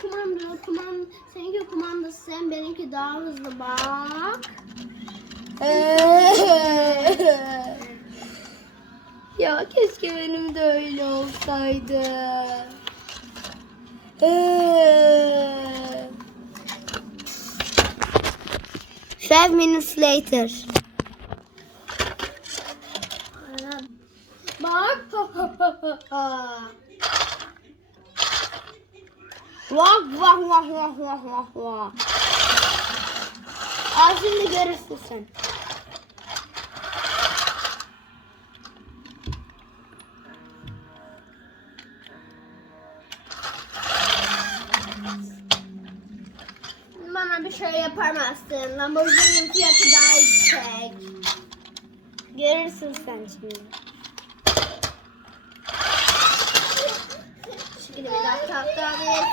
kumanda, kumanda, seninki kumandası sen, benimki daha hızlı bak. ya keşke benim de öyle olsaydı. 5 minutes later. Bak. Vah vah vah vah vah vah vah. Al şimdi görürsün sen. Bana bir şey yapamazsın. Lamborghini'nin fiyatı daha yüksek. Görürsün sen şimdi. Şimdi bir dakika daha bir